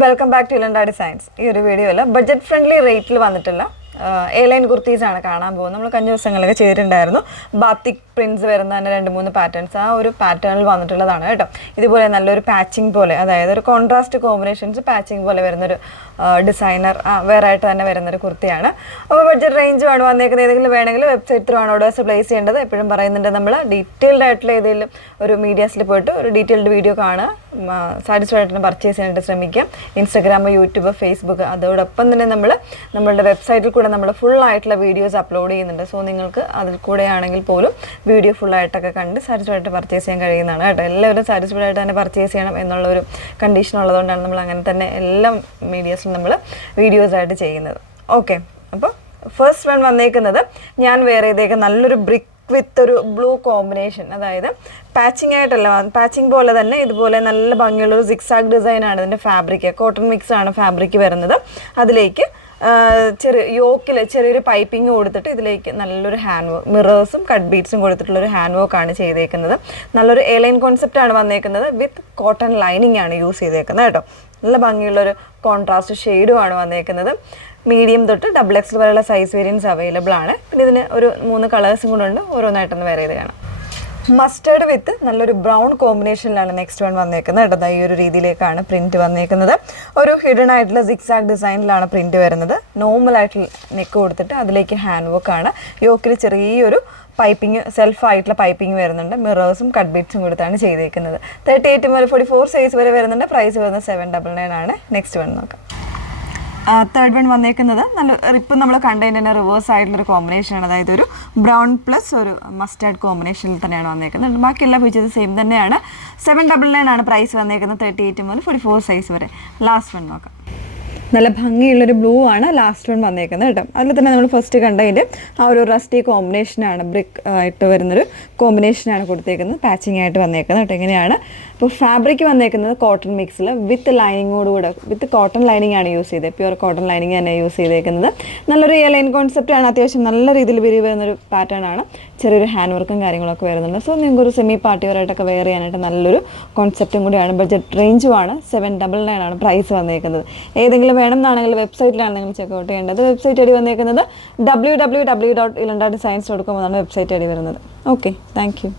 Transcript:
Welcome back to Ilanda designs. ഈ ഒരു വീഡിയോയിൽ ബഡ്ജറ്റ് ഫ്രണ്ട്ലി റേറ്റിൽ വന്നിട്ടുള്ള എയർലൈൻ കുർത്തീസ് ആണ് കാണാൻ പോകുന്നത്. നമ്മൾ കഴിഞ്ഞ ദിവസങ്ങളൊക്കെ ചെയ്തിട്ടുണ്ടായിരുന്നു. ബാത്തിക് പ്രിന്റ്സ് വരുന്ന തന്നെ 2-3 പാറ്റേൺസ് ആ ഒരു പാറ്റേണിൽ വന്നിട്ടുള്ളതാണ് കേട്ടോ. ഇതുപോലെ നല്ലൊരു പാച്ചിങ് പോലെ, അതായത് ഒരു കോൺട്രാസ്റ്റ് കോമ്പിനേഷൻസ് പാച്ചിങ് പോലെ വരുന്നൊരു ഡിസൈനർ വേറെ ആയിട്ട് തന്നെ വരുന്നൊരു കുർത്തിയാണ്. അപ്പോൾ ബഡ്ജറ്റ് റേഞ്ച് ആണ് വന്നേക്കുന്നത്. ഏതെങ്കിലും വേണമെങ്കിൽ വെബ്സൈറ്റ് ത്രൂ ആണ് ഓർഡേഴ്സ് പ്ലേസ് ചെയ്യേണ്ടത്. എപ്പോഴും പറയുന്നുണ്ട്, നമ്മൾ ഡീറ്റെയിൽഡ് ആയിട്ടുള്ള ഏതെങ്കിലും ഒരു മീഡിയാസിൽ പോയിട്ട് ഒരു ഡീറ്റെയിൽഡ് വീഡിയോ കാണുക, സാറ്റിസ്ഫൈഡ് ആയിട്ട് പർച്ചേസ് ചെയ്യാനായിട്ട് ശ്രമിക്കാം. ഇൻസ്റ്റാഗ്രാം, യൂട്യൂബ്, ഫേസ്ബുക്ക്, അതോടൊപ്പം തന്നെ നമ്മളുടെ വെബ്സൈറ്റിൽ കൂടെ നമ്മൾ ഫുൾ ആയിട്ടുള്ള വീഡിയോസ് അപ്ലോഡ് ചെയ്യുന്നുണ്ട്. സോ നിങ്ങൾക്ക് അതിൽ കൂടെ ആണെങ്കിൽ പോലും വീഡിയോ ഫുള്ളായിട്ടൊക്കെ കണ്ട് സാറ്റിസ്ഫൈഡ് ആയിട്ട് പർച്ചേസ് ചെയ്യാൻ കഴിയുന്നതാണ് കേട്ടോ. എല്ലാവരും സാറ്റിസ്ഫൈഡ് ആയിട്ട് തന്നെ പർച്ചേസ് ചെയ്യണം എന്നുള്ളൊരു കണ്ടീഷൻ ഉള്ളതുകൊണ്ടാണ് നമ്മൾ അങ്ങനെ തന്നെ എല്ലാ മീഡിയാസിലും നമ്മൾ വീഡിയോസ് ആയിട്ട് ചെയ്യുന്നത്. ഓക്കെ, അപ്പോൾ ഫസ്റ്റ് വൺ വന്നേക്കുന്നത് ഞാൻ വേറെ ചെയ്തേക്ക് നല്ലൊരു ബ്രിക്ക് വിത്ത് ഒരു ബ്ലൂ കോമ്പിനേഷൻ, അതായത് പാച്ചിങ് ആയിട്ടല്ല, പാച്ചിങ് പോലെ തന്നെ ഇതുപോലെ നല്ല ഭംഗിയുള്ളൊരു സിക്സാഗ് ഡിസൈനാണ് ഇതിൻ്റെ ഫാബ്രിക്. കോട്ടൺ മിക്സ് ആണ് ഫാബ്രിക് വരുന്നത്. അതിലേക്ക് യോക്കിൽ ചെറിയൊരു പൈപ്പിംഗ് കൊടുത്തിട്ട് ഇതിലേക്ക് നല്ലൊരു ഹാൻഡ് വർക്ക്, മിറേഴ്സും കട്ട് ബീഡ്സും കൊടുത്തിട്ടുള്ളൊരു ഹാൻഡ് വർക്കാണ് ചെയ്തേക്കുന്നത്. നല്ലൊരു എയർലൈൻ കോൺസെപ്റ്റ് ആണ് വന്നേക്കുന്നത്. വിത്ത് കോട്ടൺ ലൈനിങ് ആണ് യൂസ് ചെയ്തേക്കുന്നത് കേട്ടോ. നല്ല ഭംഗിയുള്ളൊരു കോൺട്രാസ്റ്റ് ഷെയ്ഡുമാണ് വന്നേക്കുന്നത്. മീഡിയം തൊട്ട് XXL വരെയുള്ള സൈസ് വേരിയൻസ് അവൈലബിൾ ആണ്. പിന്നെ ഇതിന് ഒരു 3 കളേഴ്സും കൂടെ ഉണ്ട്. ഓരോന്നായിട്ടൊന്ന് വേറെ ചെയ്ത് കാണാം. മസ്റ്റേർഡ് വിത്ത് നല്ലൊരു ബ്രൗൺ കോമ്പിനേഷനിലാണ് നെക്സ്റ്റ് വൺ വന്നേക്കുന്നത് കേട്ടോ. ഈ ഒരു രീതിയിലേക്കാണ് പ്രിന്റ് വന്നേക്കുന്നത്. ഒരു ഹിഡൻ ആയിട്ടുള്ള സിക്സാഗ് ഡിസൈനിലാണ് പ്രിന്റ് വരുന്നത്. നോർമൽ ആയിട്ടുള്ള നെക്ക് കൊടുത്തിട്ട് അതിലേക്ക് ഹാൻഡ് വർക്കാണ്. യോക്കിൽ ചെറിയൊരു പൈപ്പിംഗ്, സെൽഫായിട്ടുള്ള പൈപ്പിംഗ് വരുന്നുണ്ട്. മിറേഴ്സും കട്ട് ബീഡ്സും കൊടുത്താണ് ചെയ്തേക്കുന്നത്. 38 മുതൽ 44 സൈസ് വരെ വരുന്നുണ്ട്. പ്രൈസ് വരുന്നത് 799 ആണ്. നെക്സ്റ്റ് വൺ നോക്കാം. തേർഡ് വൺ വന്നേക്കുന്നത് ഇപ്പം നമ്മൾ കണ്ടതിൻ്റെ റിവേഴ്സ് ആയിട്ടുള്ളൊരു കോമ്പിനേഷനാണ്. അതായത് ഒരു ബ്രൗൺ പ്ലസ് ഒരു മസ്റ്റാർഡ് കോമ്പിനേഷനിൽ തന്നെയാണ് വന്നേക്കുന്നത്. ബാക്കി എല്ലാ ഫീച്ചേഴ്സും സെയിം തന്നെയാണ്. 799 ആണ് പ്രൈസ് വന്നേക്കുന്നത്. 38 മുതൽ 44 സൈസ് വരെ. ലാസ്റ്റ് വൺ നോക്കാം. നല്ല ഭംഗിയുള്ളൊരു ബ്ലൂ ആണ് ലാസ്റ്റ് വൺ വന്നേക്കുന്നത് കേട്ടോ. അതിൽ തന്നെ നമ്മൾ ഫസ്റ്റ് കണ്ടതിൻ്റെ ആ ഒരു റസ്റ്റി കോമ്പിനേഷനാണ്, ബ്രിക്ക് ആയിട്ട് വരുന്നൊരു കോമ്പിനേഷനാണ് കൊടുത്തേക്കുന്നത്. പാച്ചിങ് ആയിട്ട് വന്നേക്കുന്നത് കേട്ടോ. എങ്ങനെയാണ് അപ്പോൾ ഫാബ്രിക് വന്നേക്കുന്നത് കോട്ടൺ മിക്സിൽ വിത്ത് ലൈനിങ്ങോടുകൂടെ, വിത്ത് കോട്ടൺ ലൈനിങ് ആണ് യൂസ് ചെയ്തത്. പ്യുവർ കോട്ടൺ ലൈനിങ് തന്നെ യൂസ് ചെയ്തേക്കുന്നത്. നല്ലൊരു എയർലൈൻ കോൺസെപ്റ്റ് ആണ്. അത്യാവശ്യം നല്ല രീതിയിൽ വിരിവ് വരുന്നൊരു പാറ്റേൺ ആണ്. ചെറിയൊരു ഹാൻഡ് വർക്കും കാര്യങ്ങളൊക്കെ വരുന്നുണ്ട്. സോ നിങ്ങൾക്ക് ഒരു സെമി പാർട്ടി വെയറായിട്ടൊക്കെ വെയർ ചെയ്യാനായിട്ട് നല്ലൊരു കോൺസെപ്റ്റും കൂടിയാണ്. ബഡ്ജറ്റ് റേഞ്ചുമാണ്. 799 ആണ് പ്രൈസ് വന്നേക്കുന്നത്. ഏതെങ്കിലും വേണം എന്നാണെങ്കിൽ വെബ്സൈറ്റിലാണ് നിങ്ങൾ ചെക്കൗട്ട് ചെയ്യേണ്ടത്. വെബ്സൈറ്റ് ഐഡി വന്നേക്കുന്നത് www.ilandadesigns.com എന്നാണ് വെബ്സൈറ്റ് ഐഡി വരുന്നത്. Okay, thank you.